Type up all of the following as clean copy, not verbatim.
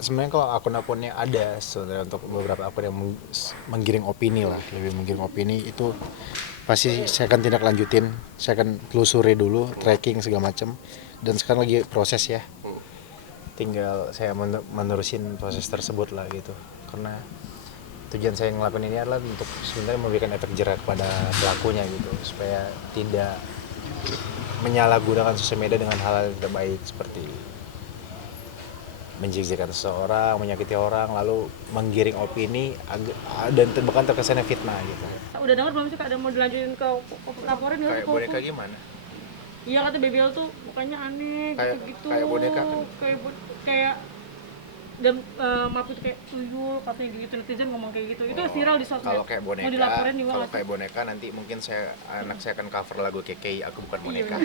sebenarnya kok akun-akunnya ada sebenarnya untuk beberapa akun yang menggiring opini lah, lebih menggiring opini itu pasti saya akan tindak lanjutin, saya akan telusuri dulu, tracking segala macam, dan sekarang lagi proses ya, tinggal saya menerusin proses tersebut lah gitu, karena tujuan saya ngelakuin ini adalah untuk sebenarnya memberikan efek jerak kepada pelakunya gitu, supaya tidak menyalahgunakan sosial media dengan hal-hal yang tidak baik seperti menjijikkan seseorang, menyakiti orang, lalu menggiring opini dan bahkan terkesannya fitnah gitu. Udah dengar belum sih Kak, ada mau dilanjutin ke laporin nggak? Kayak boneka gimana? Iya, kata BBL tuh mukanya aneh gitu. Kayak boneka kan? Kayak dan maaf itu kayak tuyul katanya gitu, netizen ngomong kayak gitu. Itu viral di sosmed. Kalau kayak boneka, mau dilaporin juga kalau kayak boneka nanti mungkin anak saya akan cover lagu KKI, aku bukan boneka.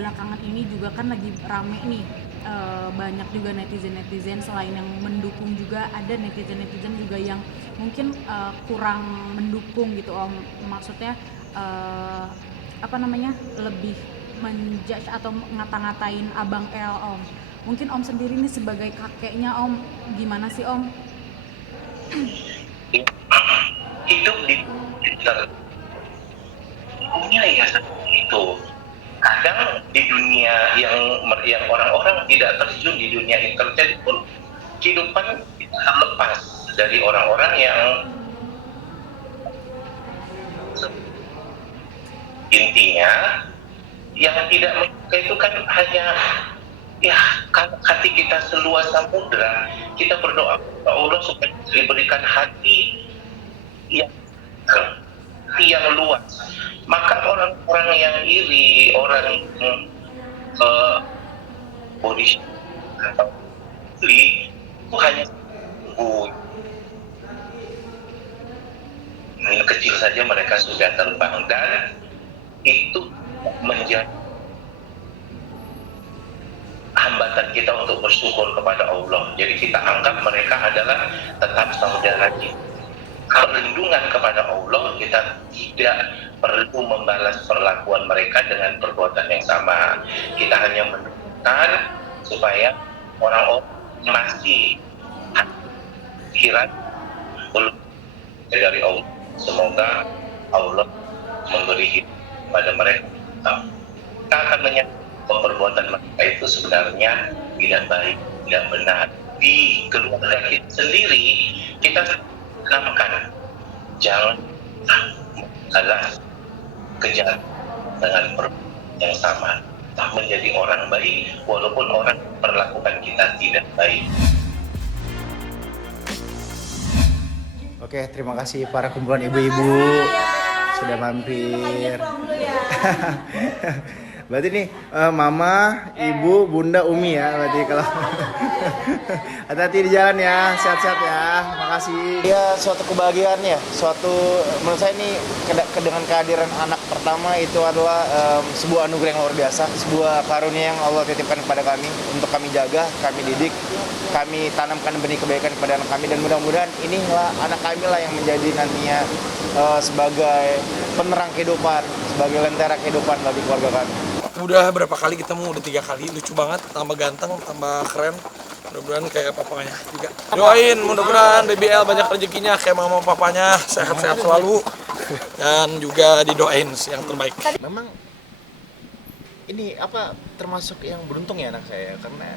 Belakangan ini juga kan lagi rame nih, banyak juga netizen selain yang mendukung juga ada netizen juga yang mungkin kurang mendukung gitu Om, maksudnya lebih menjudge atau ngata-ngatain Abang El Om. Mungkin Om sendiri nih sebagai kakeknya Om, gimana sih Om? Hidup di dunia ya seperti itu. Kadang di dunia yang orang-orang tidak terjun di dunia internet pun kehidupan kita lepas dari orang-orang yang intinya yang tidak menyuka itu kan hanya ya kan hati kita seluas samudra. Kita berdoa kepada Allah supaya diberikan hati yang luas. Maka orang-orang yang iri, orang yang body atau itu hanya kecil saja mereka sudah terbang, dan itu menjadi hambatan kita untuk bersyukur kepada Allah. Jadi kita anggap mereka adalah tetap saudara kita. Perlindungan kepada Allah, kita tidak perlu membalas perlakuan mereka dengan perbuatan yang sama. Kita hanya mendoakan supaya orang-orang masih kira belum dari Allah, semoga Allah memberi hidup pada mereka. Kita akan menyatakan perbuatan mereka itu sebenarnya tidak baik, tidak benar. Di keluarga kita sendiri, kita tanamkan jangan balas kejahatan dengan perbuatan yang sama. Tak menjadi orang baik walaupun orang perlakukan kita tidak baik. Oke, terima kasih para kumpulan ibu-ibu sudah mampir. Berarti nih mama, ibu, bunda, umi ya berarti kalau hati-hati di jalan ya, sehat-sehat ya, makasih. Ya suatu kebahagiaan ya, menurut saya ini dengan kehadiran anak pertama itu adalah sebuah anugerah yang luar biasa, sebuah karunia yang Allah titipkan kepada kami untuk kami jaga, kami didik, kami tanamkan benih kebaikan kepada anak kami, dan mudah-mudahan inilah anak kami lah yang menjadi nantinya sebagai penerang kehidupan, sebagai lentera kehidupan bagi keluarga kami. Udah berapa kali ketemu, udah 3 kali, lucu banget, tambah ganteng, tambah keren. Mudah-mudahan kayak papanya juga. Doain mudah-mudahan BBL banyak rezekinya kayak mama papanya, sehat-sehat selalu, dan juga didoain yang terbaik. Memang ini termasuk yang beruntung ya anak saya, karena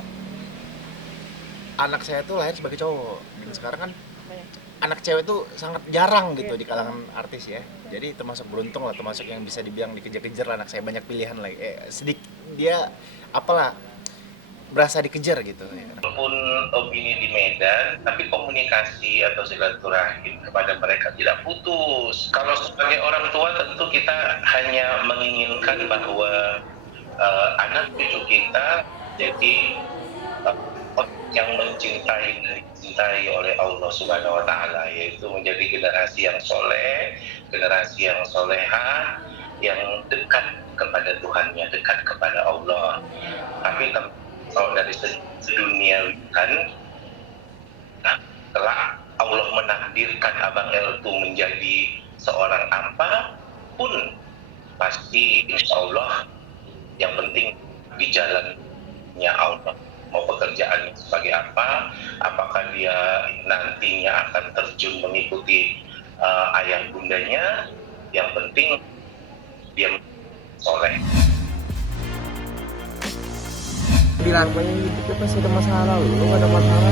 anak saya tuh lahir sebagai cowok, dan sekarang kan anak cewek tuh sangat jarang gitu di kalangan artis ya. Jadi termasuk beruntung lah, termasuk yang bisa dibilang dikejar-kejar lah anak saya, banyak pilihan lagi. Sedikit dia berasa dikejar gitu ya. Walaupun opini di Medan, tapi komunikasi atau silaturahim kepada mereka tidak putus. Kalau sebagai orang tua tentu kita hanya menginginkan bahwa anak cucu kita jadi yang mencintai dan dicintai oleh Allah Subhanahu wa Ta'ala, yaitu menjadi generasi yang soleh, generasi yang soleha, yang dekat kepada Tuhannya, dekat kepada Allah. Tapi kalau dari sedunia kan, setelah Allah menakdirkan Abang El itu menjadi seorang apa pun, pasti insya Allah yang penting di jalannya Allah. mau pekerjaan sebagai apa, apakah dia nantinya akan terjun mengikuti ayah bundanya. Yang penting dia soleh. Bilang banyak gitu pasti ada masalah, lu nggak ada masalah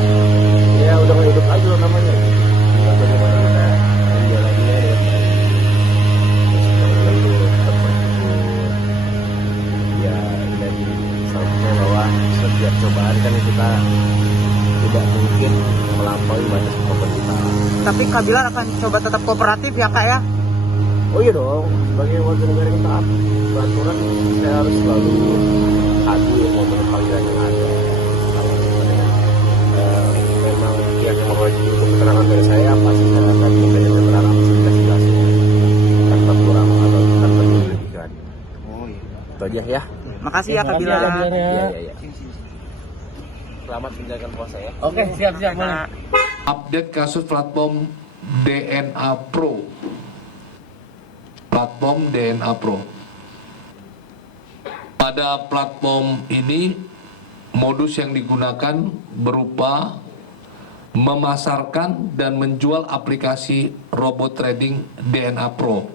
ya udah nggak hidup aja lo namanya. Nggak bagaimana kita menjalaninya dengan selalu tetap bersyukur ya, dan selalu bahwa setiap cobaan kan kita tidak mungkin melampaui batas kemampuan kita. Tapi Kak Bilar akan coba tetap kooperatif ya Kak ya? Oh iya dong, sebagai warga negara yang taat peraturan saya harus selalu patuh maupun panggilan yang ada. Kalau misalnya memang pihak yang mewajibkan untuk keterangan dari saya, pasti saya akan memberikan keterangan jelas tanpa kurang atau tanpa dilebihkan. Oh iya. Itu aja ya. Makasih ya Kak Bilar. Iya. Selamat menjalankan puasa ya. Oke, siap-siap. Update kasus platform DNA Pro. Platform DNA Pro. Pada platform ini, modus yang digunakan berupa memasarkan dan menjual aplikasi robot trading DNA Pro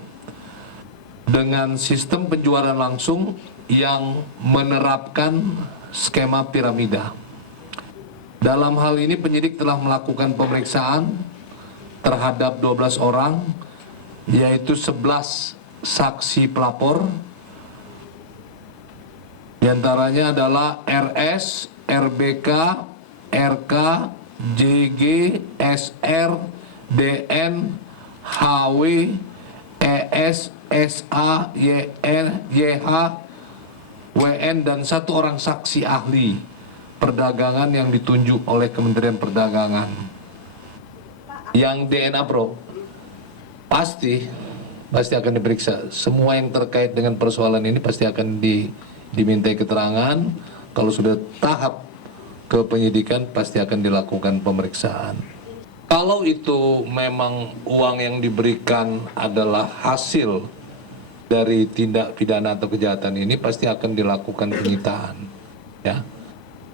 dengan sistem penjualan langsung yang menerapkan skema piramida. Dalam hal ini penyidik telah melakukan pemeriksaan terhadap 12 orang, yaitu 11 saksi pelapor. Di antaranya adalah RS, RBK, RK, JG, SR, DN, HW, ES, SA, YN, YH, WN, dan 1 orang saksi ahli perdagangan yang ditunjuk oleh Kementerian Perdagangan. Yang DNA Pro pasti akan diperiksa. Semua yang terkait dengan persoalan ini pasti akan dimintai keterangan. Kalau sudah tahap ke penyidikan pasti akan dilakukan pemeriksaan. Kalau itu memang uang yang diberikan adalah hasil dari tindak pidana atau kejahatan ini, pasti akan dilakukan penyitaan. Ya.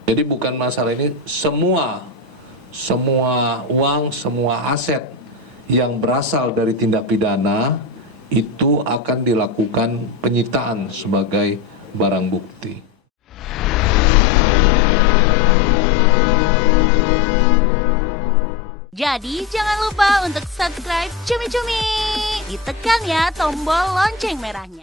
Jadi bukan masalah ini, semua uang, semua aset yang berasal dari tindak pidana itu akan dilakukan penyitaan sebagai barang bukti. Jadi jangan lupa untuk subscribe Cumi Cumi. Ditekan ya tombol lonceng merahnya.